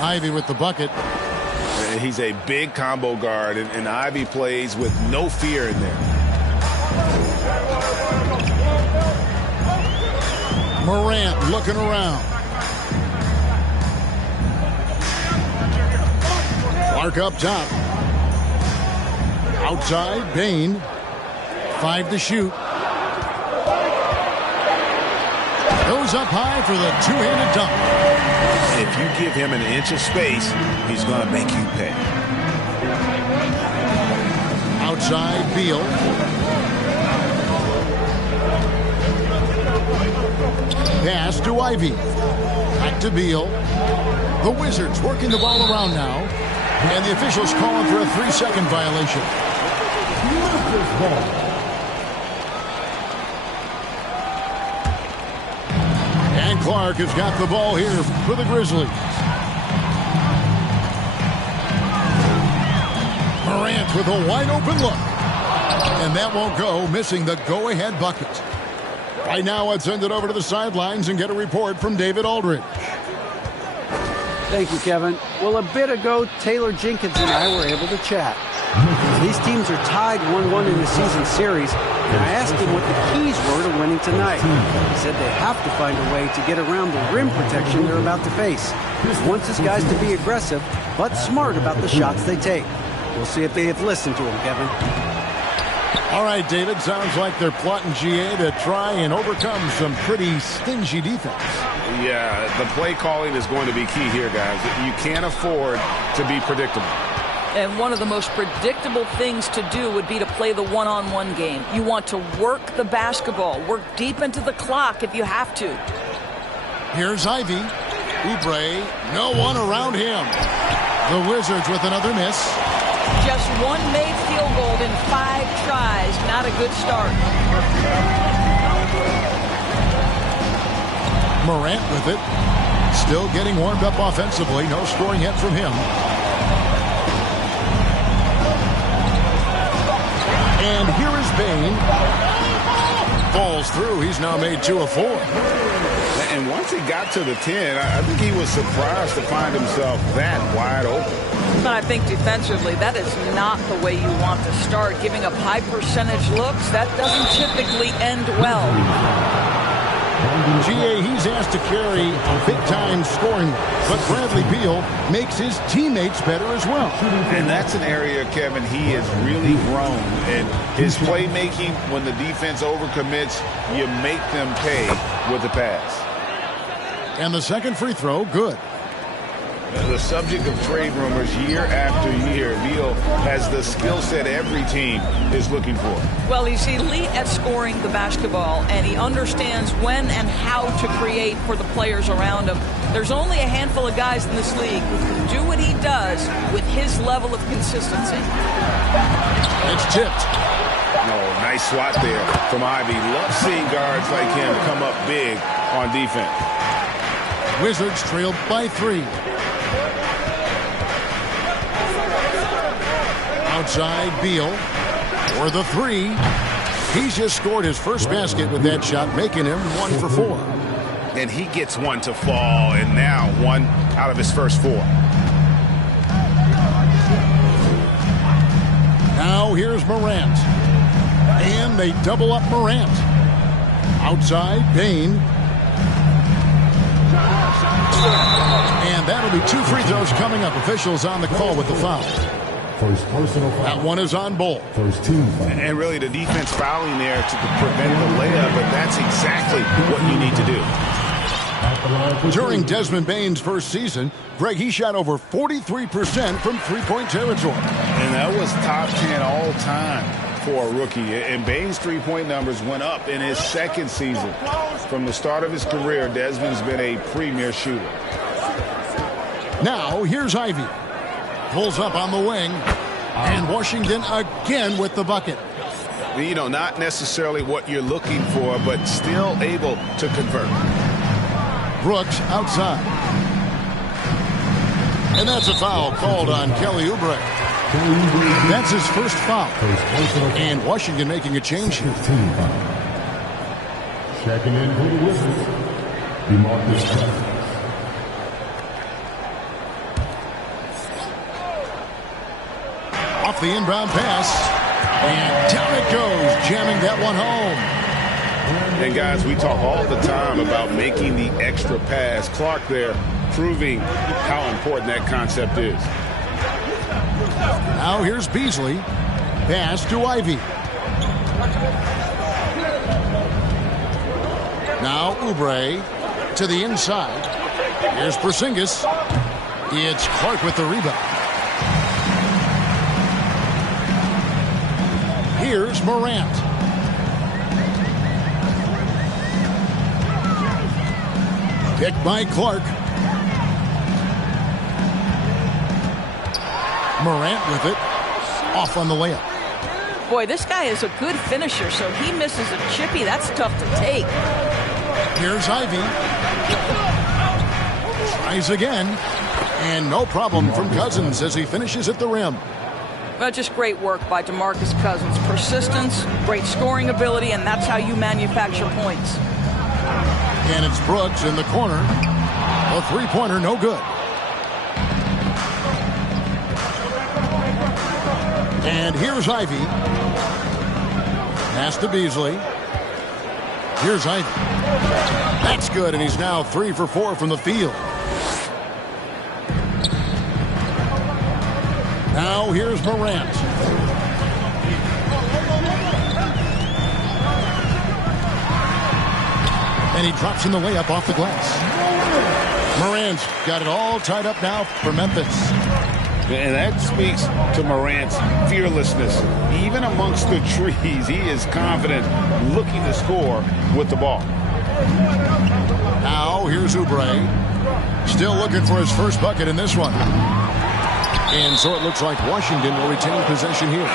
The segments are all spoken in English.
Ivey with the bucket. He's a big combo guard, and Ivey plays with no fear in there. Morant looking around. Clark up top. Outside, Bane. 5 to shoot. Goes up high for the two-handed dunk. If you give him an inch of space, he's going to make you pay. Outside, Beal. Pass to Ivey. Back to Beal. The Wizards working the ball around now. And the officials calling for a 3-second violation. And Clark has got the ball here for the Grizzlies. Morant with a wide open look. And that won't go, missing the go-ahead bucket. Right now, let's send it over to the sidelines and get a report from David Aldridge. Thank you, Kevin. Well, a bit ago, Taylor Jenkins and I were able to chat. These teams are tied 1-1 in the season series, and I asked him what the keys were to winning tonight. He said they have to find a way to get around the rim protection they're about to face. He wants his guys to be aggressive, but smart about the shots they take. We'll see if they have listened to him, Kevin. All right, David, sounds like they're plotting GA to try and overcome some pretty stingy defense. Yeah, the play calling is going to be key here, guys. You can't afford to be predictable. And one of the most predictable things to do would be to play the one-on-one game. You want to work the basketball, work deep into the clock if you have to. Here's Ivey. Oubre, no one around him. The Wizards with another miss. Just one made field goal in 5 tries. Not a good start. Morant with it. Still getting warmed up offensively. No scoring yet from him. And here is Bane. Falls through. He's now made 2 of 4. And once he got to the 10, I think he was surprised to find himself that wide open. But I think defensively, that is not the way you want to start. Giving up high percentage looks, that doesn't typically end well. GA, he's asked to carry big-time scoring, but Bradley Beal makes his teammates better as well. And that's an area, Kevin, he has really grown. And his playmaking, when the defense overcommits, you make them pay with the pass. And the second free throw, good. The subject of trade rumors year after year. Beal has the skill set every team is looking for. Well, he's elite at scoring the basketball, and he understands when and how to create for the players around him. There's only a handful of guys in this league who can do what he does with his level of consistency. It's tipped. Oh, nice swat there from Ivey. Love seeing guards like him come up big on defense. Wizards trailed by 3. Outside, Beal for the 3. He's just scored his first basket with that shot, making him 1 for 4. And he gets 1 to fall, and now 1 out of his first 4. Now here's Morant. And they double up Morant. Outside, Bane. And that'll be 2 free throws coming up. Officials on the call with the foul. First personal foul. That one is on Bull. First team foul. And really the defense fouling there to prevent the layup, but that's exactly what you need to do. During Desmond Bane's first season, Greg, he shot over 43% from three-point territory. And that was top 10 all time for a rookie. And Bane's three-point numbers went up in his second season. From the start of his career, Desmond's been a premier shooter. Now, here's Ivey. Pulls up on the wing. And Washington again with the bucket. You know, not necessarily what you're looking for, but still able to convert. Brooks outside. And that's a foul called on Kelly Oubre. That's his first foul. And Washington making a change here. Checking in for the Wizards, DeMarcus Cousins. off the inbound pass. And down it goes, jamming that one home. And guys, we talk all the time about making the extra pass. Clark there proving how important that concept is. Now here's Beasley. Pass to Ivy. Now Oubre to the inside. Here's Porzingis. It's Clark with the rebound. Here's Morant. Picked by Clark. Morant with it. Off on the layup. Boy, this guy is a good finisher, so he misses a chippy. That's tough to take. Here's Ivy. Tries again. And no problem from Cousins as he finishes at the rim. Well, just great work by DeMarcus Cousins. Persistence, great scoring ability, and that's how you manufacture points. And it's Brooks in the corner. A three-pointer, no good. And here's Ivy. Pass to Beasley. Here's Ivy. That's good, and he's now 3 for 4 from the field. Now here's Morant. And he drops in the layup off the glass. Morant's got it all tied up now for Memphis. And that speaks to Morant's fearlessness. Even amongst the trees, he is confident, looking to score with the ball. Now here's Oubre. Still looking for his first bucket in this one. And so it looks like Washington will retain possession here.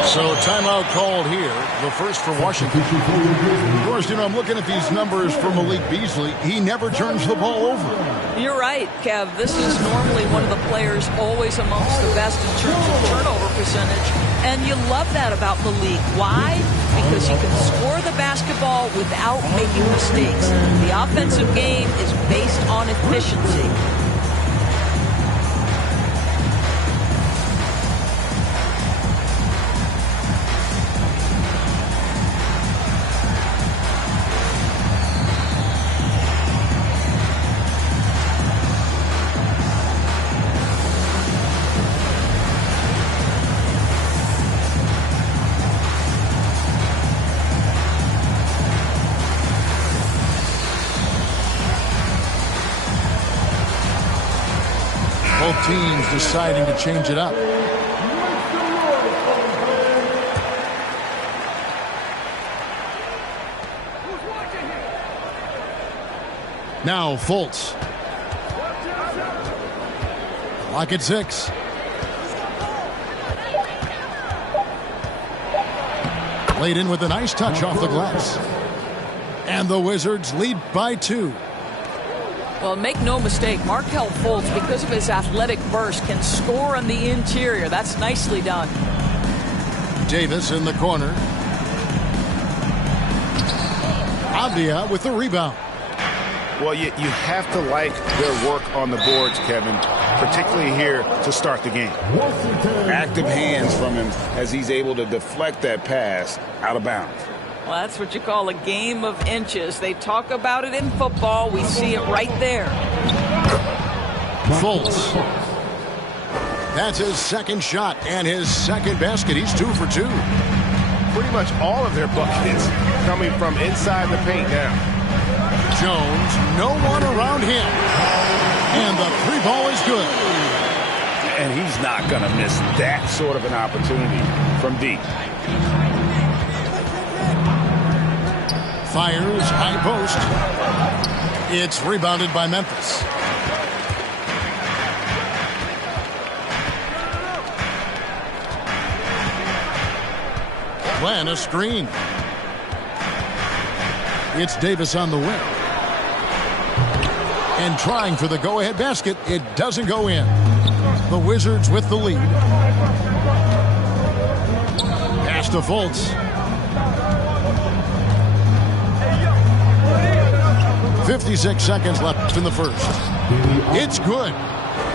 So timeout called here. The first for Washington. Of course, I'm looking at these numbers from Malik Beasley. He never turns the ball over. You're right, Kev. This is normally one of the players always amongst the best in terms of turnover percentage. And you love that about Malik. Why? Because he can score the basketball without making mistakes. The offensive game is based on efficiency. Both teams deciding to change it up. Now Fultz. Lock at 6. Laid in with a nice touch off the glass. And the Wizards lead by 2. Well, make no mistake, Markelle Fultz, because of his athletic burst, can score on the interior. That's nicely done. Davis in the corner. Avdia with the rebound. Well, you have to like their work on the boards, Kevin, particularly here to start the game. Active hands from him as he's able to deflect that pass out of bounds. Well, that's what you call a game of inches. They talk about it in football. We see it right there. Fultz. That's his second shot and his second basket. He's 2 for 2. Pretty much all of their buckets coming from inside the paint now. Jones, no one around him. And the 3-ball is good. And he's not going to miss that sort of an opportunity from deep. Fires, high post. It's rebounded by Memphis. Glenn, a screen. It's Davis on the wing. And trying for the go-ahead basket. It doesn't go in. The Wizards with the lead. Pass to Fultz. 56 seconds left in the first. It's good.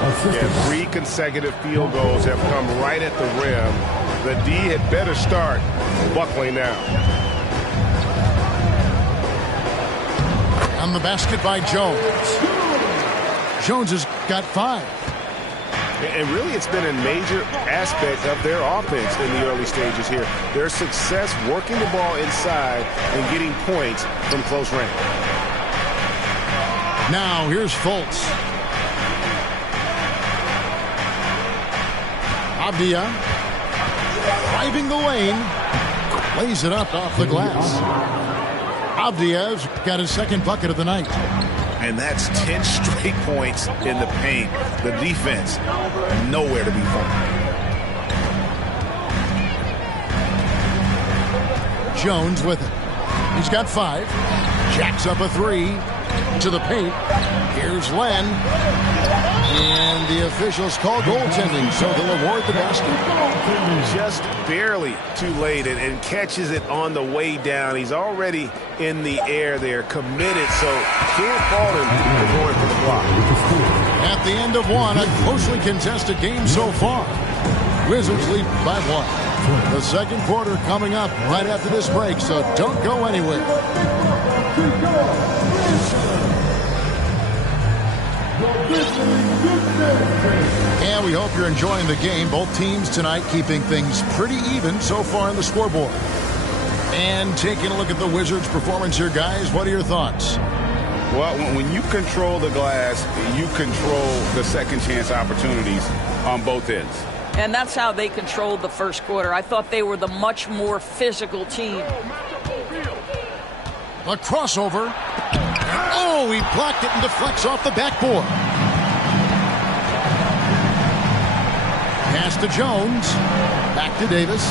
Yeah, 3 consecutive field goals have come right at the rim. The D had better start buckling now. On the basket by Jones. Jones has got 5. And really, it's been a major aspect of their offense in the early stages here. Their success working the ball inside and getting points from close range. Now, here's Fultz. Avdia driving the lane. Lays it up off the glass. Avdia's got his second bucket of the night. And that's 10 straight points in the paint. The defense, nowhere to be found. Jones with it. He's got 5. Jacks up a 3 to the paint. Here's Len. And the officials call goaltending, so they'll award the basket. Just barely too late and catches it on the way down. He's already in the air there, committed, so can't fault him for going for the block. At the end of 1, a closely contested game so far. Wizards lead by 1. The second quarter coming up right after this break, so don't go anywhere. And we hope you're enjoying the game. Both teams tonight keeping things pretty even so far in the scoreboard. And taking a look at the Wizards' performance here, guys, what are your thoughts? Well, when you control the glass, you control the second chance opportunities on both ends. And that's how they controlled the first quarter. I thought they were the much more physical team. A crossover. Oh, he blocked it and deflects off the backboard. Pass to Jones. Back to Davis.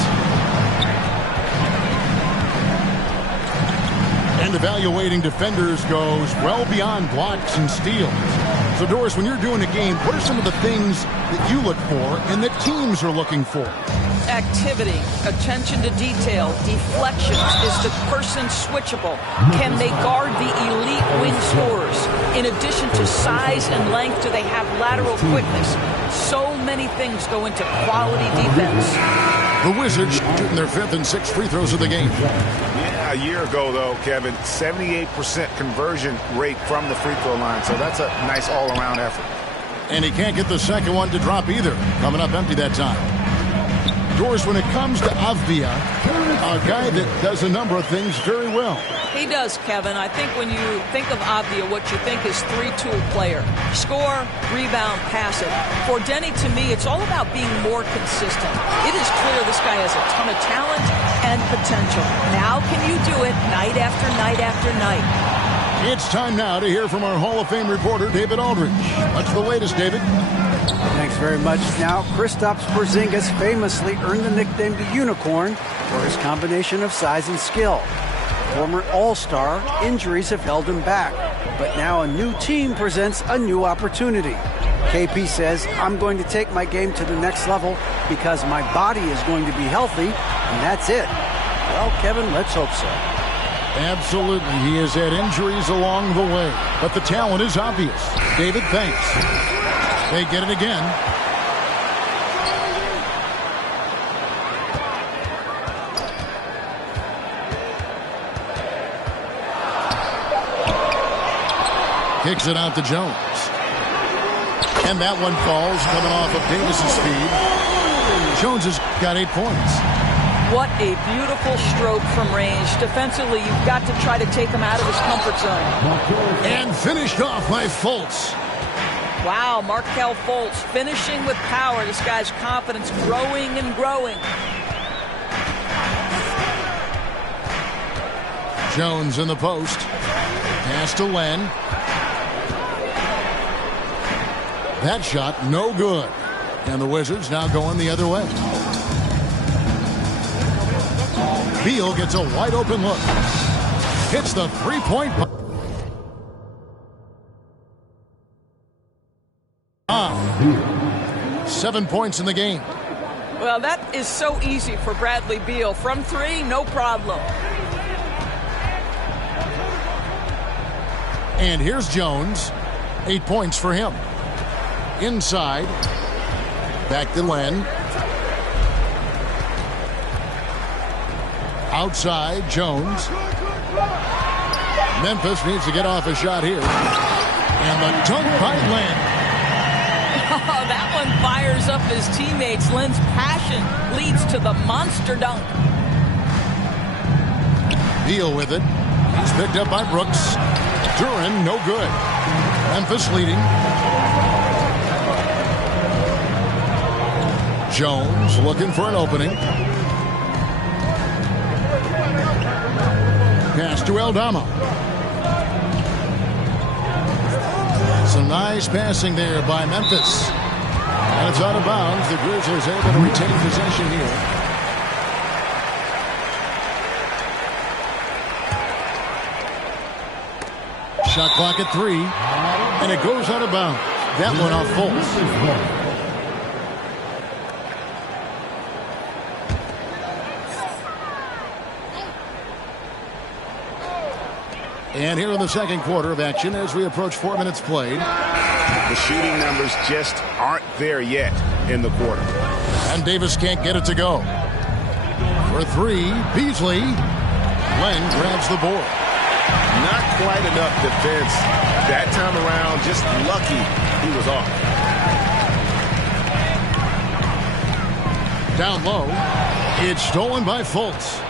And evaluating defenders goes well beyond blocks and steals. So, Doris, when you're doing a game, what are some of the things that you look for and that teams are looking for? Activity, attention to detail, deflections. Is the person switchable? Can they guard the elite wing scorers? In addition to size and length, do they have lateral quickness? So many things go into quality defense. The Wizards shooting their 5th and 6th free throws of the game. Yeah, a year ago, though, Kevin, 78% conversion rate from the free throw line. So that's a nice all-around effort. And he can't get the second one to drop either. Coming up empty that time. Doris, when it comes to Avdia, a guy that does a number of things very well. He does, Kevin. I think when you think of Avdia, what you think is 3-tool player. Score, rebound, pass it. For Denny, to me, it's all about being more consistent. It is clear this guy has a ton of talent and potential. Now can you do it night after night after night? It's time now to hear from our Hall of Fame reporter, David Aldridge. What's the latest, David? Thanks very much. Now, Kristaps Porzingis famously earned the nickname the Unicorn for his combination of size and skill. Former All-Star, injuries have held him back. But now a new team presents a new opportunity. KP says, I'm going to take my game to the next level because my body is going to be healthy, and that's it. Well, Kevin, let's hope so. Absolutely. He has had injuries along the way, but the talent is obvious. David, thanks. They get it again. Kicks it out to Jones. And that one falls, coming off of Davis's speed. Jones has got 8 points. What a beautiful stroke from range. Defensively, you've got to try to take him out of his comfort zone. And finished off by Fultz. Wow, Markelle Fultz finishing with power. This guy's confidence growing and growing. Jones in the post. Pass to Len. That shot, no good. And the Wizards now going the other way. Beal gets a wide open look. Hits the three-point. 7 points in the game. Well, that is so easy for Bradley Beal. From 3, no problem. And here's Jones. 8 points for him. inside. Back to Len. Outside, Jones. Memphis needs to get off a shot here. And the dunk by Len. Oh, that one fires up his teammates. Len's passion leads to the monster dunk. Beal with it. He's picked up by Brooks. Duren, no good. Memphis leading. Jones looking for an opening. Pass to Aldama. Some nice passing there by Memphis. And it's out of bounds. The Grizzlies able to retain possession here. Shot clock at 3. And it goes out of bounds. That one off Fultz. And here in the second quarter of action as we approach 4 minutes played. The shooting numbers just aren't there yet in the quarter. And Davis can't get it to go. For 3, Beasley. Len grabs the board. Not quite enough defense that time around. Just lucky he was off. Down low. It's stolen by Fultz.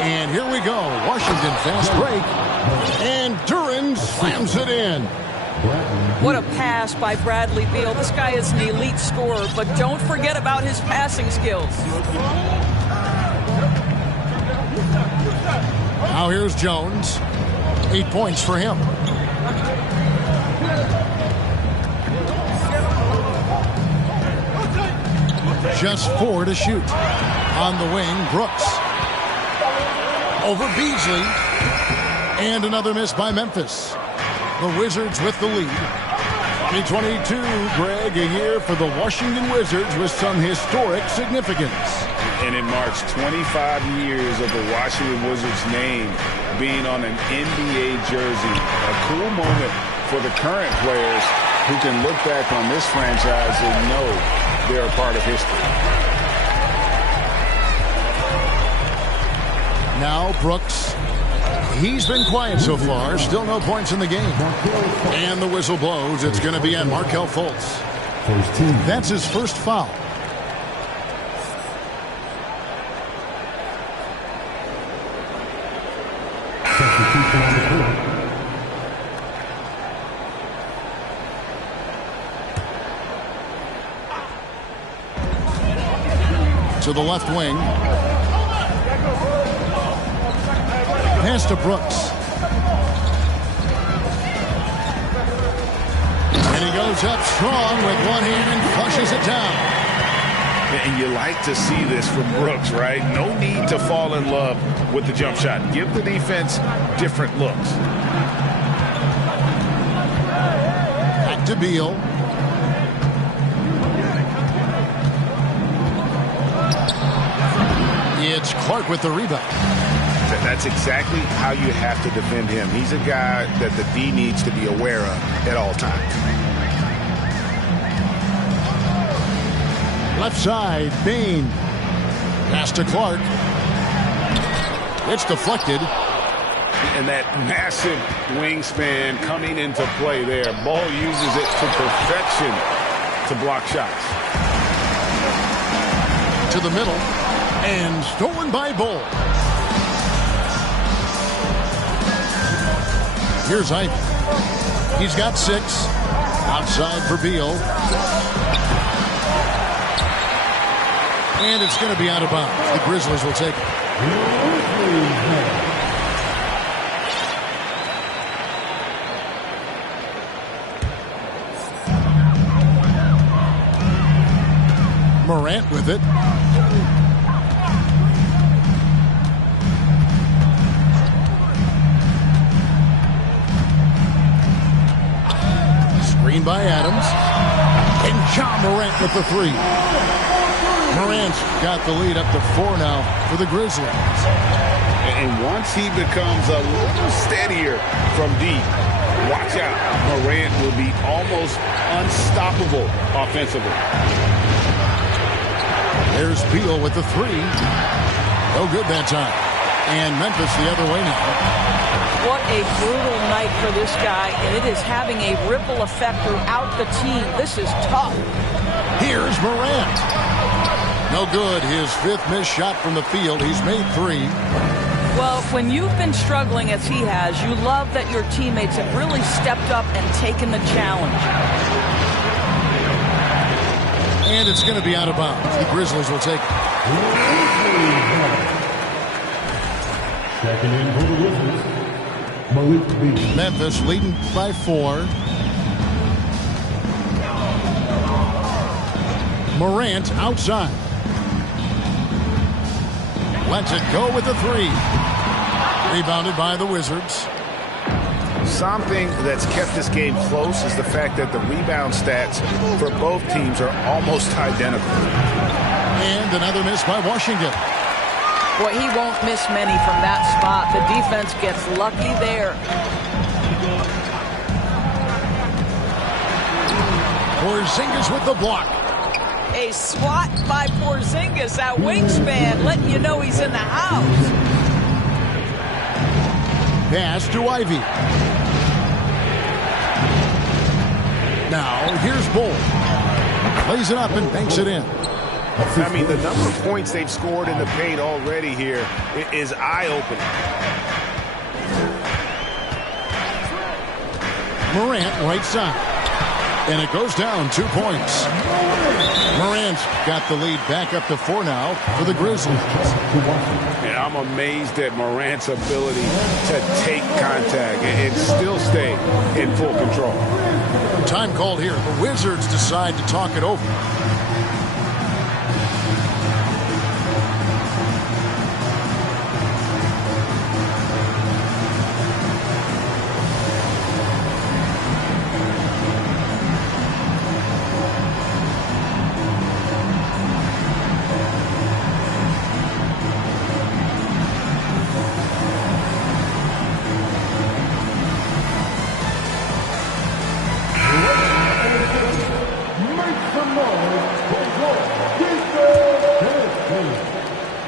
And here we go. Washington fast break. And Duren slams it in. What a pass by Bradley Beal. This guy is an elite scorer, but don't forget about his passing skills. Now here's Jones. 8 points for him. Just 4 to shoot. On the wing, Brooks. Over Beasley. And another miss by Memphis. The Wizards with the lead. 2022, Greg, a year for the Washington Wizards with some historic significance. And it marks 25 years of the Washington Wizards name being on an NBA jersey. A cool moment for the current players who can look back on this franchise and know they're a part of history. Now Brooks. He's been quiet so far. Still no points in the game. And the whistle blows. It's going to be on Markelle Fultz. That's his first foul. To the left wing. Pass to Brooks. And he goes up strong with one hand and flushes it down. And you like to see this from Brooks, right? No need to fall in love with the jump shot. Give the defense different looks. Back to Beal. It's Clark with the rebound. That's exactly how you have to defend him. He's a guy that the D needs to be aware of at all times. Left side, Bain. Pass to Clark. It's deflected. And that massive wingspan coming into play there. Ball uses it to perfection to block shots. To the middle. And stolen by Bull. Here's Ivey. He's got 6. Outside for Beal. And it's going to be out of bounds. The Grizzlies will take it. Morant with it. By Adams. And Ja Morant with the 3. Morant's got the lead up to 4 now for the Grizzlies. And once he becomes a little steadier from deep, watch out. Morant will be almost unstoppable offensively. There's Beal with the three. No good that time. And Memphis the other way now. What a brutal night for this guy, and it is having a ripple effect throughout the team. This is tough. Here's Morant. No good. His fifth missed shot from the field. He's made three. Well, when you've been struggling as he has, you love that your teammates have really stepped up and taken the challenge. And it's going to be out of bounds. The Grizzlies will take it. Checking in for the Wizards, Malik Beasley. Memphis leading by 4. Morant outside. Lets it go with the three. Rebounded by the Wizards. Something that's kept this game close is the fact that the rebound stats for both teams are almost identical. And another miss by Washington. Boy, he won't miss many from that spot. The defense gets lucky there. Porzingis with the block. A swat by Porzingis, that wingspan, letting you know he's in the house. Pass to Ivy. Now, here's Bull. Plays it up and banks it in. I mean, the number of points they've scored in the paint already here is eye-opening. Morant right side. And it goes down 2 points. Morant got the lead back up to 4 now for the Grizzlies. And I'm amazed at Morant's ability to take contact and still stay in full control. Time called here. The Wizards decide to talk it over.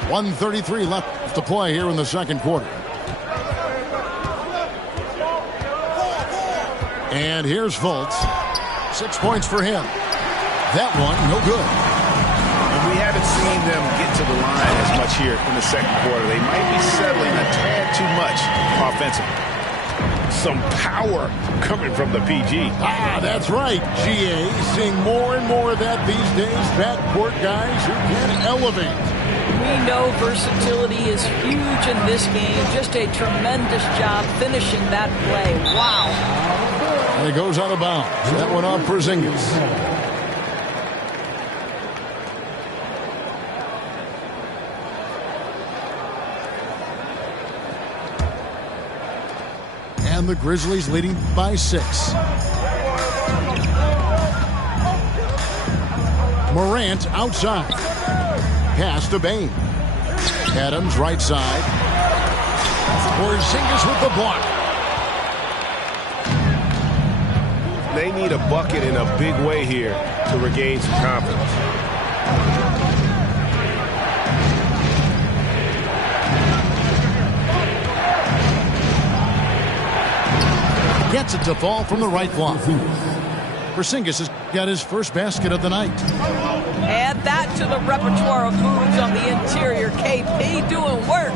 .133 left to play here in the second quarter. And here's Fultz. 6 points for him. That one, no good. And we haven't seen them get to the line as much here in the second quarter. They might be settling a tad too much offensively. Some power coming from the PG. Ah, that's right, GA. Seeing more and more of that these days. Backcourt guys who can elevate. We know versatility is huge in this game. Just a tremendous job finishing that play. Wow. And it goes out of bounds. That went off Porzingis. And the Grizzlies leading by 6. Morant outside. Pass to Bane. Adams right side. Porzingis with the block. They need a bucket in a big way here to regain some confidence. Gets it to fall from the right block. Porzingis has got his first basket of the night. Add that to the repertoire of moves on the interior. KP doing work.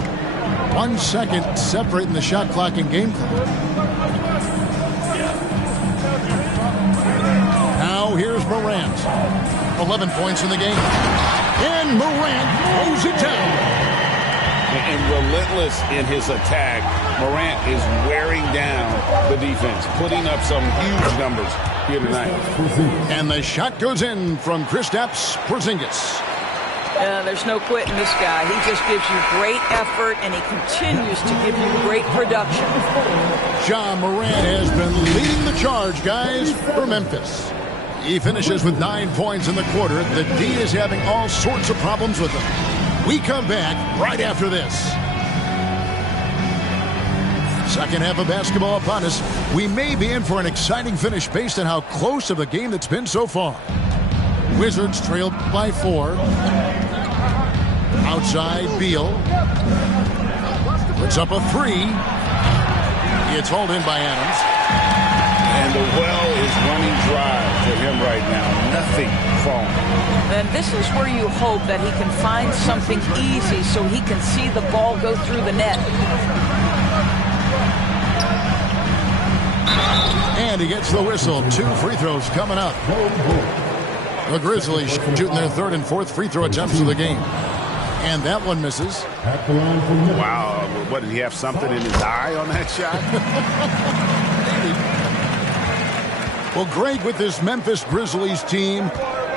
1 second separating the shot clock and game clock. Now here's Morant. 11 points in the game. And Morant throws it down. And relentless in his attack, Morant is wearing down the defense, putting up some huge numbers here tonight. And the shot goes in from Kristaps Porzingis. There's no quitting this guy. He just gives you great effort, and he continues to give you great production. Ja Morant has been leading the charge, guys, for Memphis. He finishes with 9 points in the quarter. The D is having all sorts of problems with him. We come back right after this. Second half of basketball upon us. We may be in for an exciting finish based on how close of the game that's been so far. Wizards trailed by 4. Outside, Beal. Puts up a 3. It's hauled in by Adams. And the well is running dry for him right now. Nothing falling. And this is where you hope that he can find something easy so he can see the ball go through the net. And he gets the whistle. 2 free throws coming up. The Grizzlies shooting their 3rd and 4th free throw attempts of the game. And that one misses. Wow. What, did he have something in his eye on that shot? Well, Greg, with this Memphis Grizzlies team,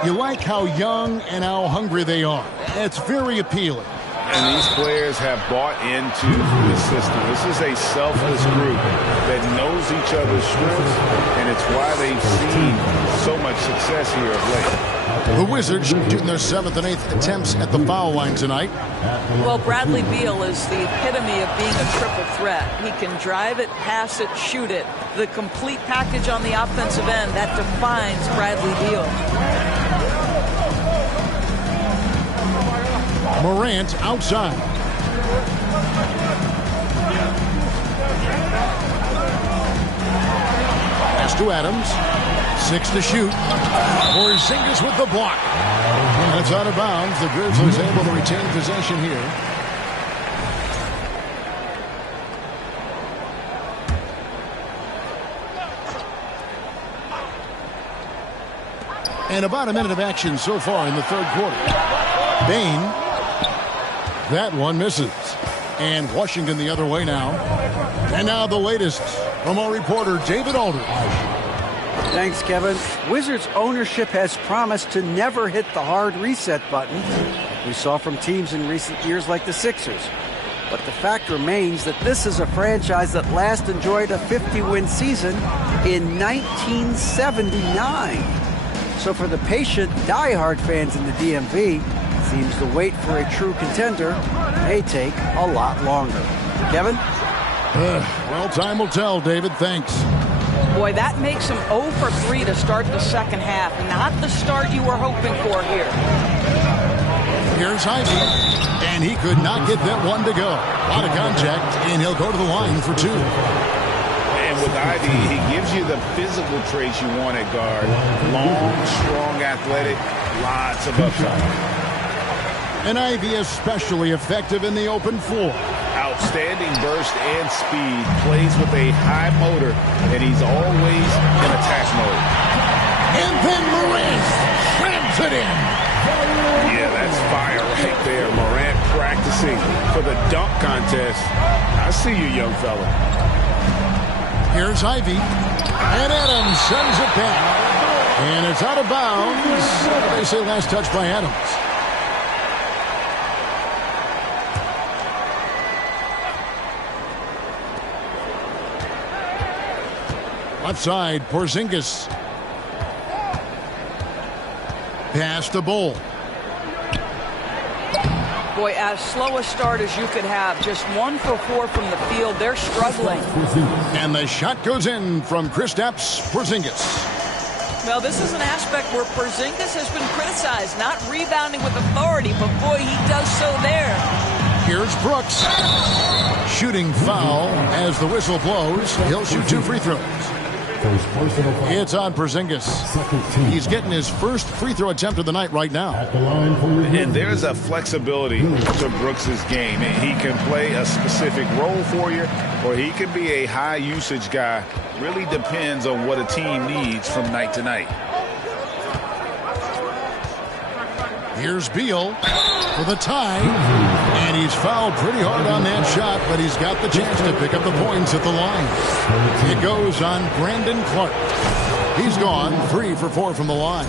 you like how young and how hungry they are. It's very appealing. And these players have bought into the system. This is a selfless group that knows each other's strengths, and it's why they've seen so much success here of late. The Wizards shooting their 7th and 8th attempts at the foul line tonight. Well, Bradley Beal is the epitome of being a triple threat. He can drive it, pass it, shoot it. The complete package on the offensive end, that defines Bradley Beal. Morant outside. Pass to Adams. 6 to shoot. Porzingis with the block. And it's out of bounds. The Grizzlies able to retain possession here. And about a minute of action so far in the 3rd quarter. Bane. That one misses. And Washington the other way now. And now the latest from our reporter, David Aldridge. Thanks, Kevin. Wizards ownership has promised to never hit the hard reset button we saw from teams in recent years like the Sixers. But the fact remains that this is a franchise that last enjoyed a 50-win season in 1979. So for the patient, diehard fans in the DMV, it seems the wait for a true contender may take a lot longer. Kevin? Well, time will tell, David. Thanks. Boy, that makes him 0 for 3 to start the second half. Not the start you were hoping for here. Here's Ivy, and he could not get that one to go. Out of contact, and he'll go to the line for 2. And with Ivy, he gives you the physical traits you want at guard. Long, strong, athletic, lots of upside. And Ivy especially effective in the open floor. Outstanding burst and speed, plays with a high motor, and he's always in attack mode. And then Morant slams it in. Yeah, that's fire right there. Morant practicing for the dunk contest. I see you, young fella. Here's Ivy. And Adams sends it back. And it's out of bounds. They say last touch by Adams. Left side, Porzingis. Pass to Bull. Boy, as slow a start as you could have. Just 1 for 4 from the field. They're struggling. And the shot goes in from Kristaps Porzingis. Well, this is an aspect where Porzingis has been criticized, not rebounding with authority, but boy, he does so there. Here's Brooks. Shooting foul as the whistle blows. He'll shoot 2 free throws. It's on Porzingis. He's getting his first free throw attempt of the night right now. And there's a flexibility to Brooks' game. He can play a specific role for you, or he can be a high usage guy. Really depends on what a team needs from night to night. Here's Beal for the tie. And he's fouled pretty hard on that shot, but he's got the chance to pick up the points at the line. It goes on Brandon Clark. He's gone 3 for 4 from the line.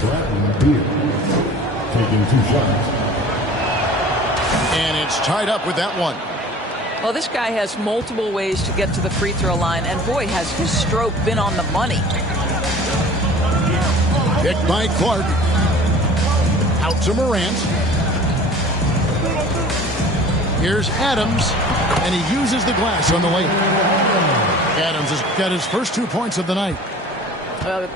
Taking 2 shots. And it's tied up with that one. Well, this guy has multiple ways to get to the free throw line, and boy, has his stroke been on the money. Picked by Clark. Out to Morant. Here's Adams. And he uses the glass on the lane. Adams has got his first 2 points of the night.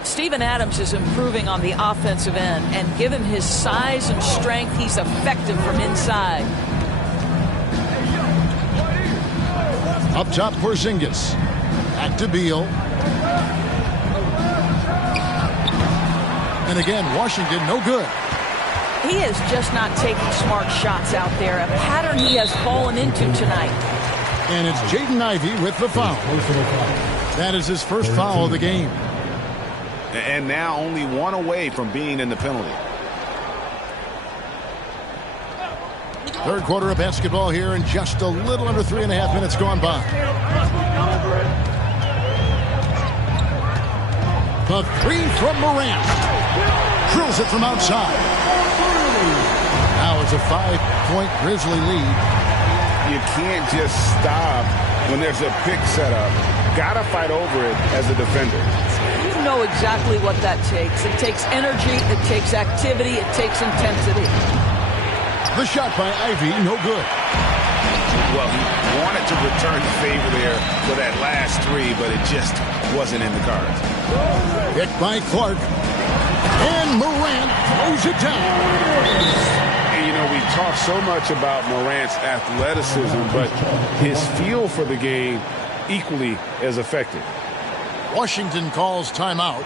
Steven Adams is improving on the offensive end, and given his size and strength, he's effective from inside. Up top, Porzingis. Back to Beal. And again, Washington, no good. He is just not taking smart shots out there, a pattern he has fallen into tonight. And it's Jaden Ivey with the foul. That is his first foul of the game. And now only one away from being in the penalty. Third quarter of basketball here, and just a little under 3.5 minutes gone by. The three from Morant. Drills it from outside. Now it's a 5-point Grizzly lead. You can't just stop when there's a pick set up. Gotta fight over it as a defender. You know exactly what that takes. It takes energy, it takes activity, it takes intensity. The shot by Ivey, no good. Well, he wanted to return the favor there for that last three, but it just wasn't in the cards. Hit by Clark. And Morant throws it down. And, you know, we talk so much about Morant's athleticism, but his feel for the game equally as effective. Washington calls timeout.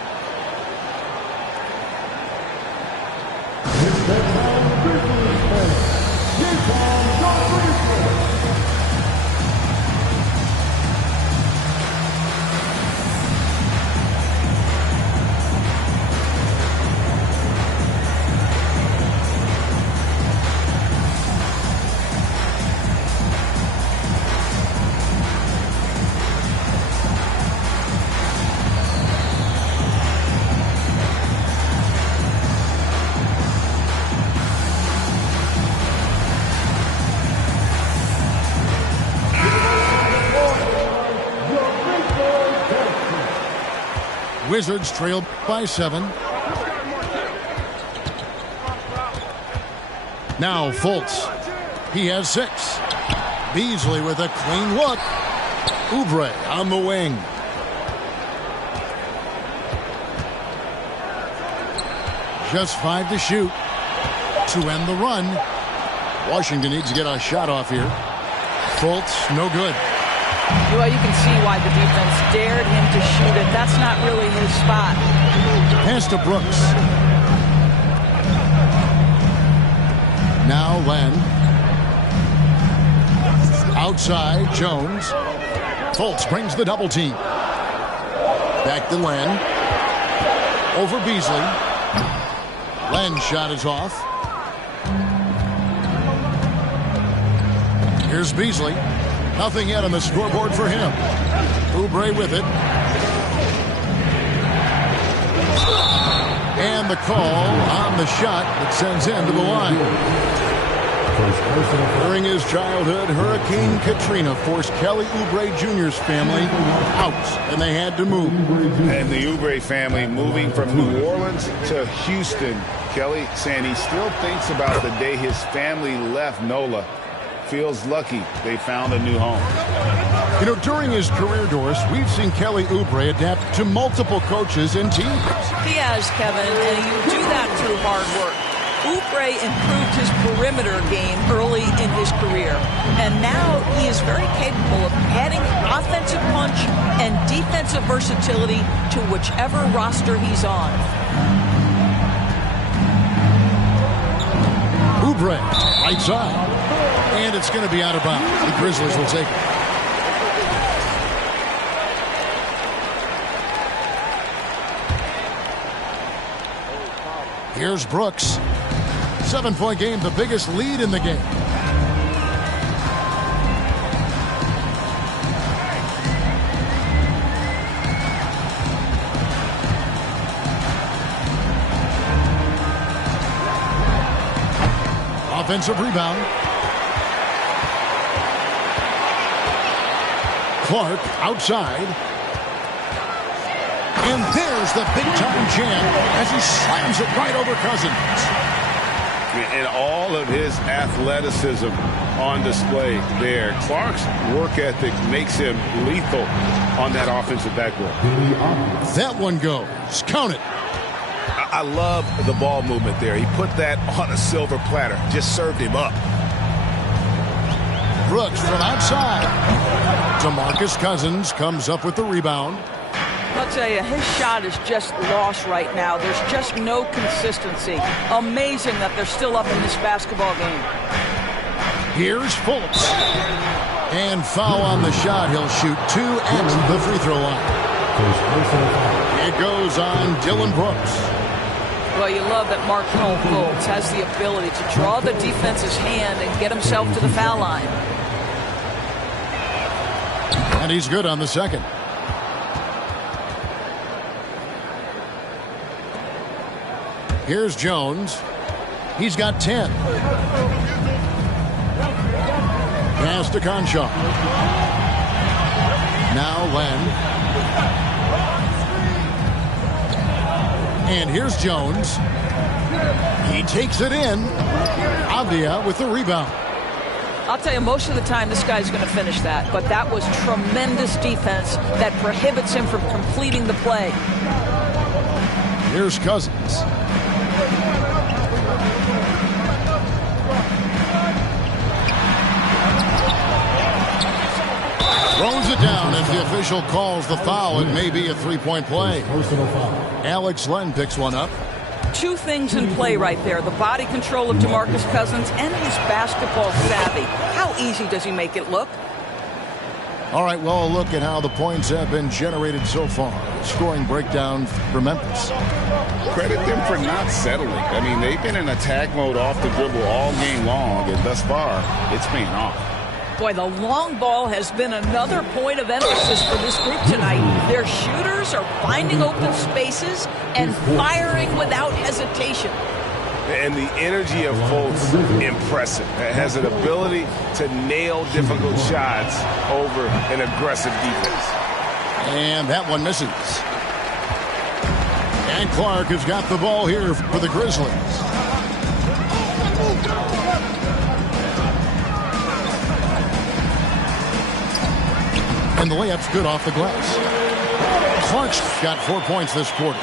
Wizards trailed by 7. Now Fultz. He has 6. Beasley with a clean look. Oubre on the wing. Just 5 to shoot to end the run. Washington needs to get a shot off here. Fultz, no good. Well, you can see why the defense dared him to shoot it. That's not really his spot. Pass to Brooks. Now Len. Outside, Jones. Fultz brings the double team. Back to Len. Over Beasley. Len's shot is off. Here's Beasley. Nothing yet on the scoreboard for him. Oubre with it. And the call on the shot that sends him to the line. During his childhood, Hurricane Katrina forced Kelly Oubre Jr.'s family out, and they had to move. And the Oubre family moving from New Orleans to Houston. Kelly saying he still thinks about the day his family left NOLA. Feels lucky they found a new home. You know, during his career, Doris, we've seen Kelly Oubre adapt to multiple coaches and teams. He has, Kevin, and you do that through hard work. Oubre improved his perimeter game early in his career, and now he is very capable of adding offensive punch and defensive versatility to whichever roster he's on. Oubre, right side. And it's going to be out of bounds. The Grizzlies will take it. Here's Brooks. 7-point game, the biggest lead in the game. Offensive rebound. Clark outside. And there's the big-time jam as he slams it right over Cousins. And all of his athleticism on display there. Clark's work ethic makes him lethal on that offensive backboard. That one goes. Count it. I love the ball movement there. He put that on a silver platter. Just served him up. Brooks from outside. DeMarcus Cousins comes up with the rebound. I'll tell you, his shot is just lost right now. There's just no consistency. Amazing that they're still up in this basketball game. Here's Fultz. And foul on the shot. He'll shoot 2 at the free throw line. It goes on Dylan Brooks. Well, you love that Markelle Fultz has the ability to draw the defense's hand and get himself to the foul line. And he's good on the second. Here's Jones. He's got 10. Pass to Conchar. Now Len. And here's Jones. He takes it in. Avdia with the rebound. I'll tell you, most of the time this guy's going to finish that. But that was tremendous defense that prohibits him from completing the play. Here's Cousins. Throws it down as the official calls the foul. It may be a three-point play. Alex Len picks one up. Two things in play right there. The body control of DeMarcus Cousins and his basketball savvy. How easy does he make it look? All right, well, a look at how the points have been generated so far. Scoring breakdown for Memphis. Credit them for not settling. I mean, they've been in attack mode off the dribble all game long, and thus far, it's paying off. Boy, the long ball has been another point of emphasis for this group tonight. Their shooters are finding open spaces and firing without hesitation. And the energy of Fultz, impressive. Has an ability to nail difficult shots over an aggressive defense. And that one misses. And Clark has got the ball here for the Grizzlies. And the layup's good off the glass. Clark's got 4 points this quarter.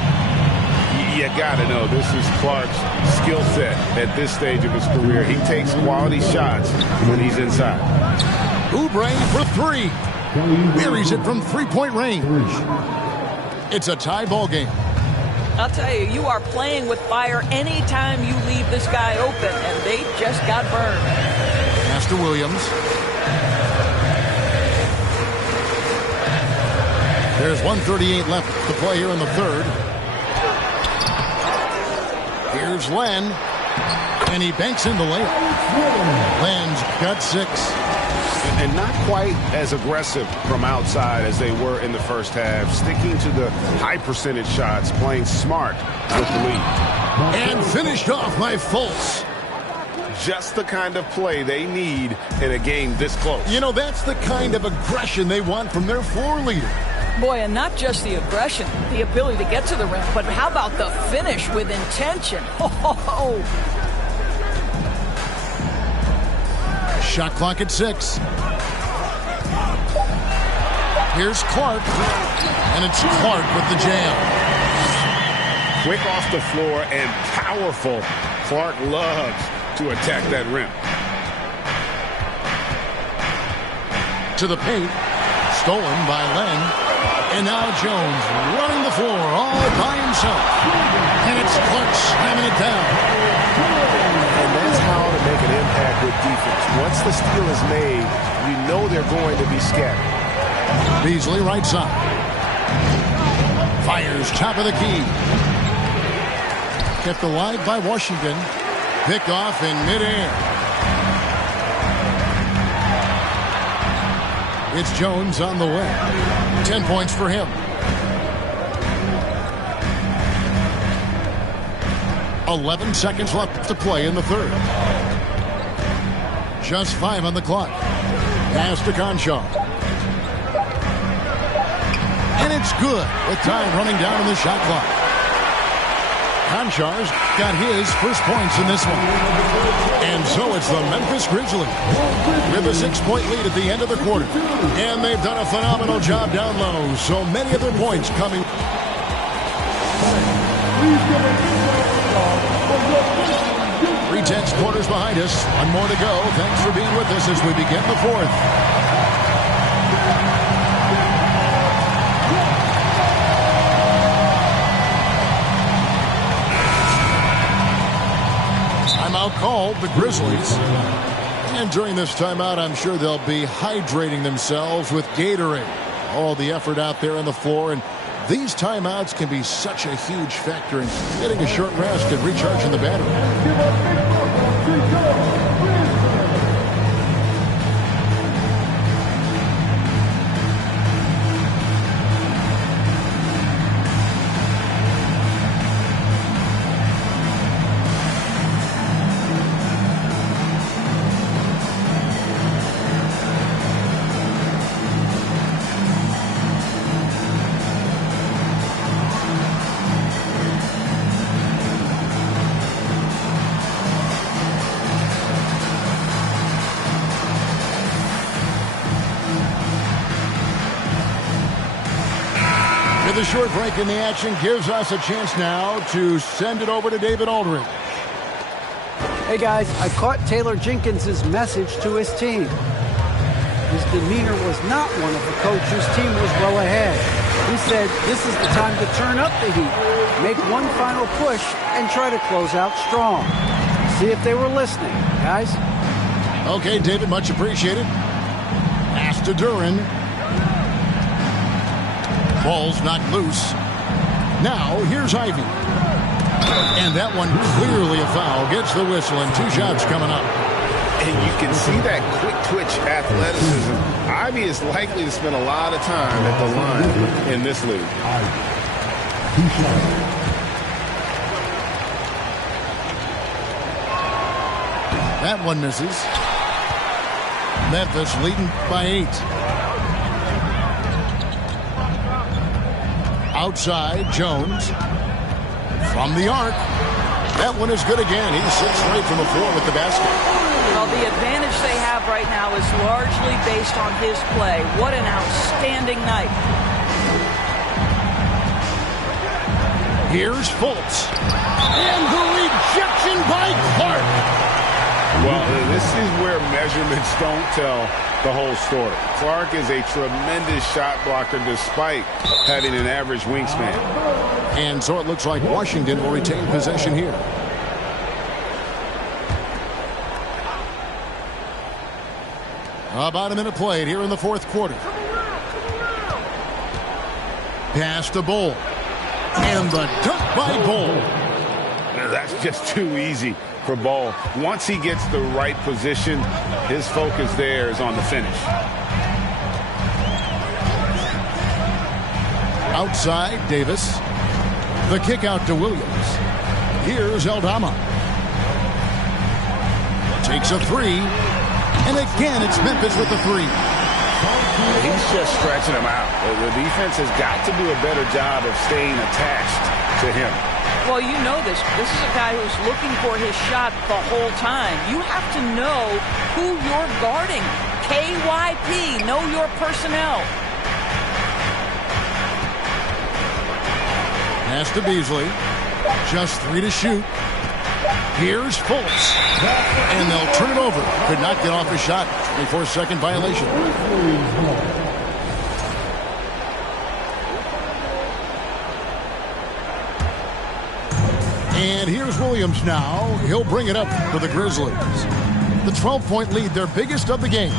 You got to know, this is Clark's skill set at this stage of his career. He takes quality shots when he's inside. Oubre for 3. Buries it from three-point range. It's a tie ball game. I'll tell you, you are playing with fire anytime you leave this guy open, and they just got burned. Pass to Williams. There's 1:38 left to play here in the third. Here's Len. And he banks in the layup. Len's got 6. And not quite as aggressive from outside as they were in the first half. Sticking to the high percentage shots, playing smart with the lead. And finished off by Fultz. Just the kind of play they need in a game this close. You know, that's the kind of aggression they want from their floor leader. Boy, and not just the aggression, the ability to get to the rim, but how about the finish with intention? Oh. Shot clock at 6. Here's Clark. And it's Clark with the jam. Quick off the floor and powerful. Clark loves to attack that rim. To the paint. Stolen by Len. And now Jones running the floor all by himself. And it's Clark slamming it down. And that's how to make an impact with defense. Once the steal is made, you know they're going to be scattered. Beasley right side. Fires top of the key. Kept alive by Washington. Picked off in midair. It's Jones on the way. 10 points for him. 11 seconds left to play in the third. Just 5 on the clock. Pass to Conchar. And it's good with time running down on the shot clock. Konchar's got his first points in this one. And so it's the Memphis Grizzlies with a 6-point lead at the end of the quarter. And they've done a phenomenal job down low. So many of their points coming. 3/10 quarters behind us. One more to go. Thanks for being with us as we begin the fourth. Timeout called, the Grizzlies. And during this timeout, I'm sure they'll be hydrating themselves with Gatorade. All the effort out there on the floor, and these timeouts can be such a huge factor in getting a short rest and recharging the battery. The short break in the action gives us a chance now to send it over to David Aldridge. Hey guys, I caught Taylor Jenkins' message to his team. His demeanor was not one of the coach whose team was well ahead. He said this is the time to turn up the heat, make one final push, and try to close out strong. See if they were listening, guys. Okay, David, much appreciated. Pass to Duren. Ball's knocked loose. Now, here's Ivey. And that one clearly a foul. Gets the whistle, and 2 shots coming up. And you can see that quick twitch athleticism. Ivey is likely to spend a lot of time at the line in this league. That one misses. Memphis leading by 8. Outside, Jones. From the arc. That one is good again. He sits straight from the floor with the basket. Well, the advantage they have right now is largely based on his play. What an outstanding night. Here's Fultz. And the rejection by Clark. Well, this is where measurements don't tell the whole story. Clark is a tremendous shot blocker despite having an average wingspan. And so it looks like Washington will retain possession here. About a minute played here in the fourth quarter. Pass to Bol. And the dunk by Bol. That's just too easy for Bol. Once he gets the right position, his focus there is on the finish. Outside, Davis. The kick out to Williams. Here's Aldama. Takes a 3. And again, it's Memphis with the 3. He's just stretching him out. The defense has got to do a better job of staying attached to him. Well, you know this. This is a guy who's looking for his shot the whole time. You have to know who you're guarding. KYP, know your personnel. Pass to Beasley. Just 3 to shoot. Here's Fultz. And they'll turn it over. Could not get off his shot. 24-second violation. And here's Williams now. He'll bring it up for the Grizzlies. The 12-point lead, their biggest of the game.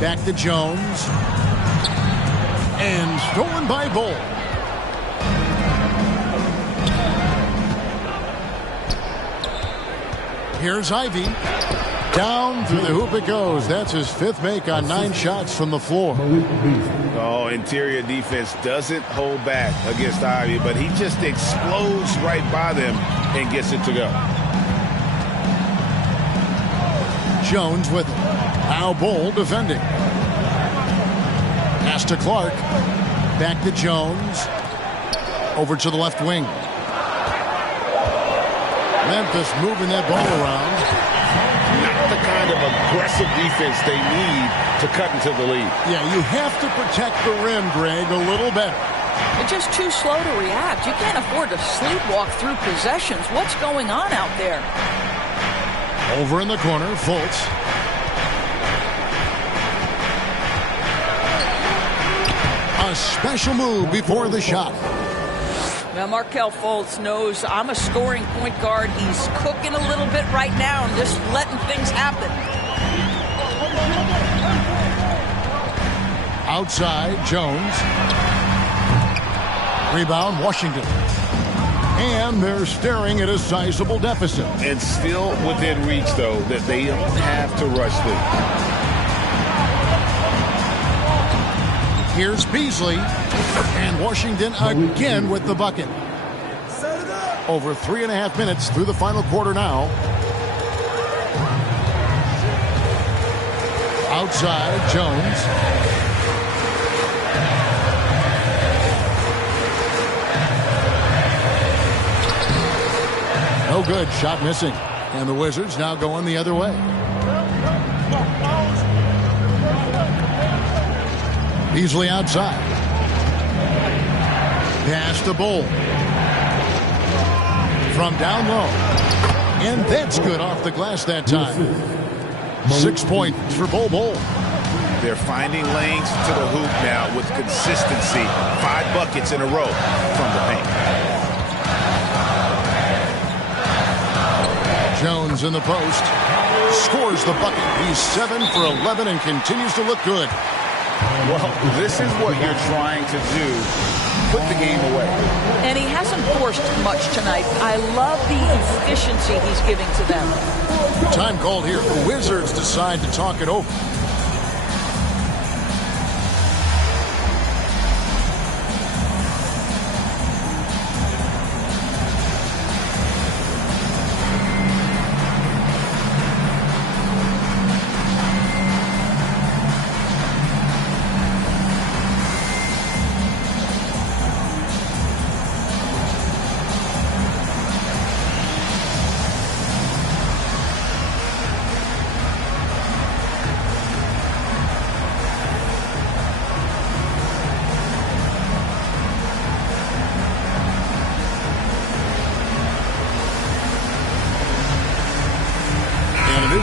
Back to Jones. And stolen by Bol. Here's Ivey. Down through the hoop it goes. That's his 5th make on 9 shots from the floor. Oh, interior defense doesn't hold back against Ivey, but he just explodes right by them and gets it to go. Jones with it. Now Bol defending. Pass to Clark. Back to Jones. Over to the left wing. Memphis moving that ball around. Not the kind of aggressive defense they need to cut into the lead. Yeah, you have to protect the rim, Greg, a little better. They're just too slow to react. You can't afford to sleepwalk through possessions. What's going on out there? Over in the corner, Fultz. A special move before the shot. Now, Markelle Fultz knows I'm a scoring point guard. He's cooking a little bit right now and just letting things happen. Outside, Jones. Rebound, Washington. And they're staring at a sizable deficit. And still within reach, though, that they don't have to rush them. Here's Beasley. And Washington again with the bucket. Over 3.5 minutes through the final quarter now. Outside, Jones. No good. Shot missing. And the Wizards now going the other way. Beasley outside. Pass to Bol. From down low. And that's good off the glass that time. 6 points for Bol. They're finding lanes to the hoop now with consistency. 5 buckets in a row from the paint. Jones in the post. Scores the bucket. He's 7 for 11 and continues to look good. Well, this is what you're trying to do. Put the game away. And he hasn't forced much tonight. I love the efficiency he's giving to them. Time called here. The Wizards decide to talk it over.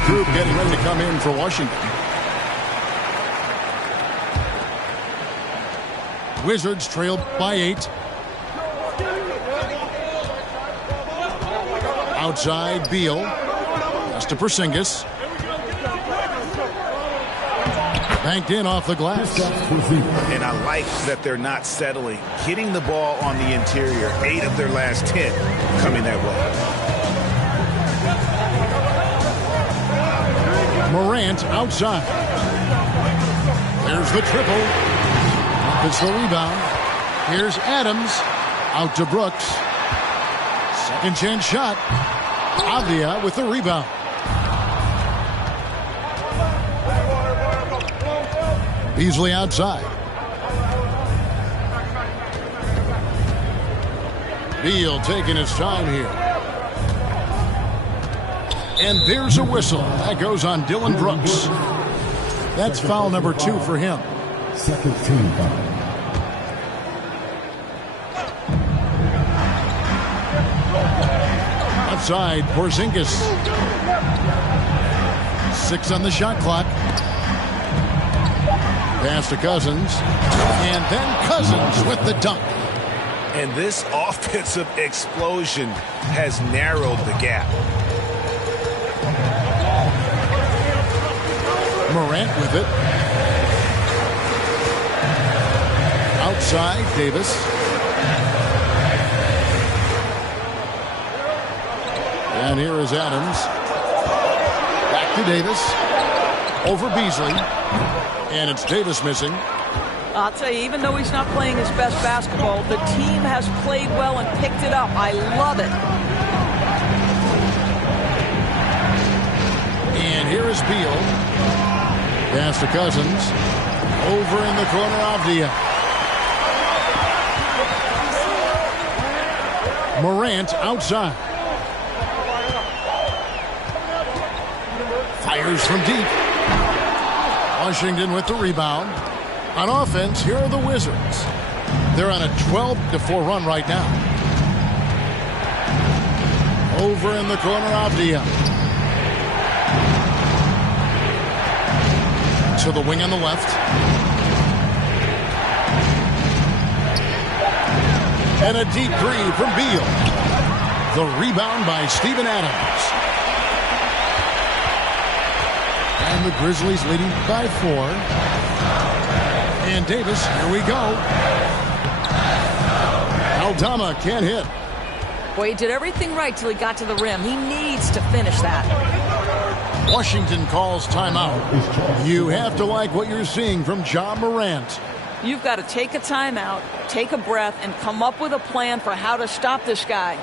Group getting ready to come in for Washington. Wizards trailed by 8. Outside, Beal. Pass to Porzingis. Banked in off the glass. And I like that they're not settling. Hitting the ball on the interior. 8 of their last 10 coming that way. Morant outside. There's the triple. It's the rebound. Here's Adams. Out to Brooks. Second chance shot. Avdia with the rebound. Beasley outside. Beal taking his time here. And there's a whistle. That goes on Dylan Brooks. That's foul number 2 for him. Second team foul. Outside, Porzingis. 6 on the shot clock. Pass to Cousins. And then Cousins with the dunk. And this offensive explosion has narrowed the gap. Morant with it. Outside, Davis. And here is Adams. Back to Davis. Over Beasley. And it's Davis missing. I'll tell you, even though he's not playing his best basketball, the team has played well and picked it up. I love it. And here is Beal. Pass to Cousins. Over in the corner, Avdia. Morant outside. Fires from deep. Washington with the rebound. On offense, here are the Wizards. They're on a 12-4 run right now. Over in the corner, Avdia. To the wing on the left. And a deep three from Beal. The rebound by Steven Adams. And the Grizzlies leading by 4. And Davis, here we go. Aldama can't hit. Boy, he did everything right till he got to the rim. He needs to finish that. Washington calls timeout. You have to like what you're seeing from Ja Morant. You've got to take a timeout, take a breath, and come up with a plan for how to stop this guy.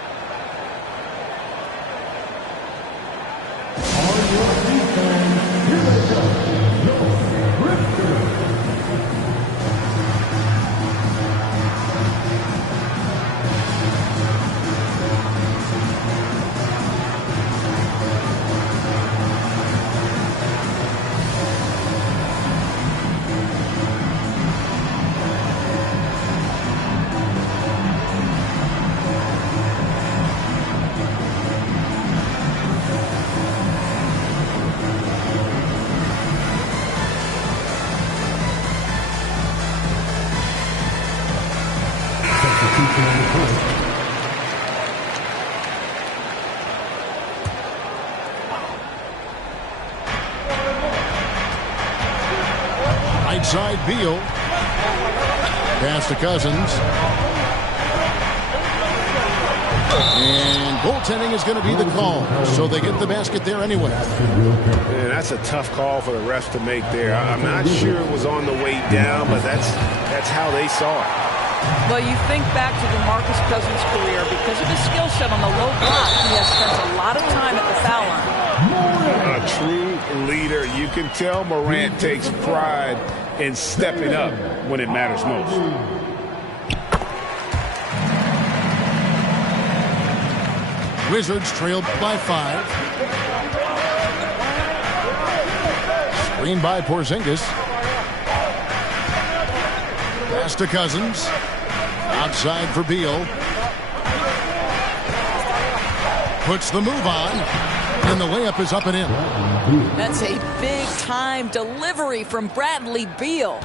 Right side, Beal. Pass to Cousins. And goaltending is going to be the call. So they get the basket there anyway. Man, that's a tough call for the refs to make there. I'm not sure it was on the way down, but that's how they saw it. Well, you think back to DeMarcus Cousins' career. Because of his skill set on the low block, he has spent a lot of time at the foul line. A true leader. You can tell Morant takes pride in stepping up when it matters most. Wizards trailed by 5. Screen by Porzingis. Pass to Cousins. Outside for Beal. Puts the move on. And the layup is up and in. That's a big-time delivery from Bradley Beal.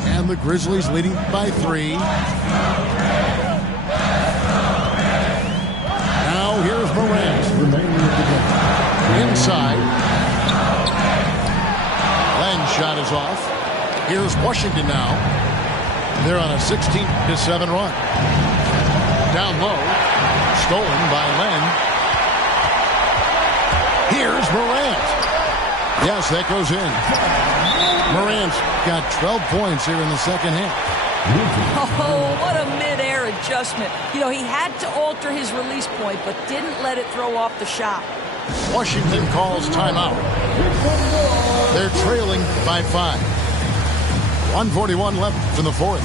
And the Grizzlies leading by 3. Now here's Morant. Inside. Len's shot is off. Here's Washington now. They're on a 16-7 run. Down low. Stolen by Len. Here's Morant. Yes, that goes in. Morant's got 12 points here in the second half. Oh, what a mid-air adjustment. You know, he had to alter his release point, but didn't let it throw off the shot. Washington calls timeout. They're trailing by 5. 1:41 left in the fourth.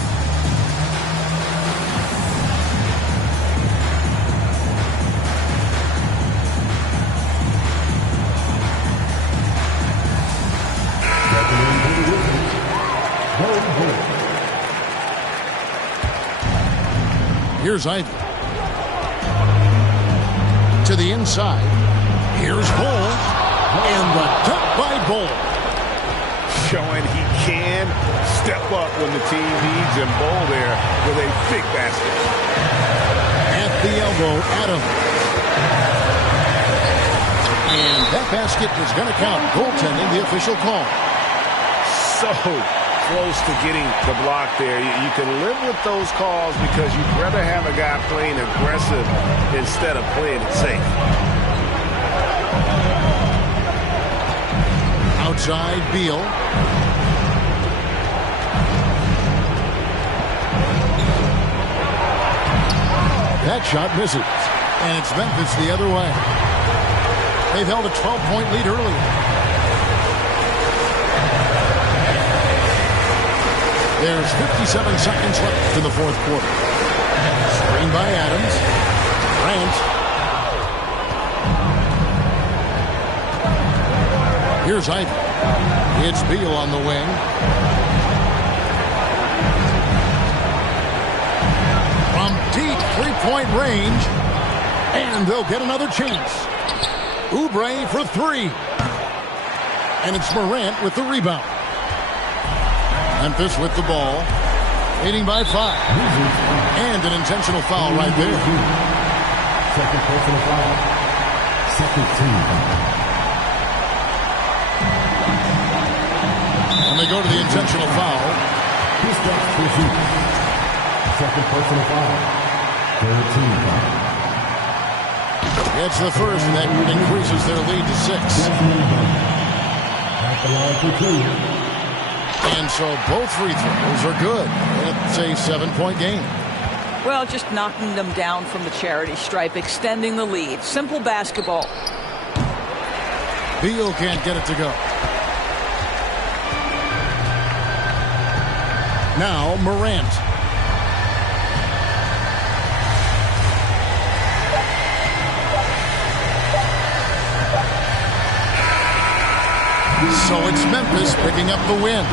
Here's Ivy. To the inside. Here's Bull. And the dunk by Bull. Showing he can step up when the team needs him. Bull there with a big basket. At the elbow, Adams. And that basket is going to count. Goaltending, the official call. So close to getting the block there. You can live with those calls because you'd rather have a guy playing aggressive instead of playing it safe. Outside, Beal. That shot misses. And it's Memphis the other way. They've held a 12-point lead earlier. There's 57 seconds left in the fourth quarter. Screen by Adams. Here's Ivey. It's Beal on the wing. From deep three-point range. And they'll get another chance. Oubre for three. And it's Morant with the rebound. Memphis with the ball. Leading by 5. And an intentional foul right there. Second personal foul. Second team foul. And they go to the intentional foul. Second personal foul. Third team foul. It's the first, and that increases their lead to 6. At the line for 2. And so both free throws are good. It's a 7-point game. Well, just knocking them down from the charity stripe, extending the lead. Simple basketball. Beal can't get it to go. Now Morant. So it's Memphis picking up the win.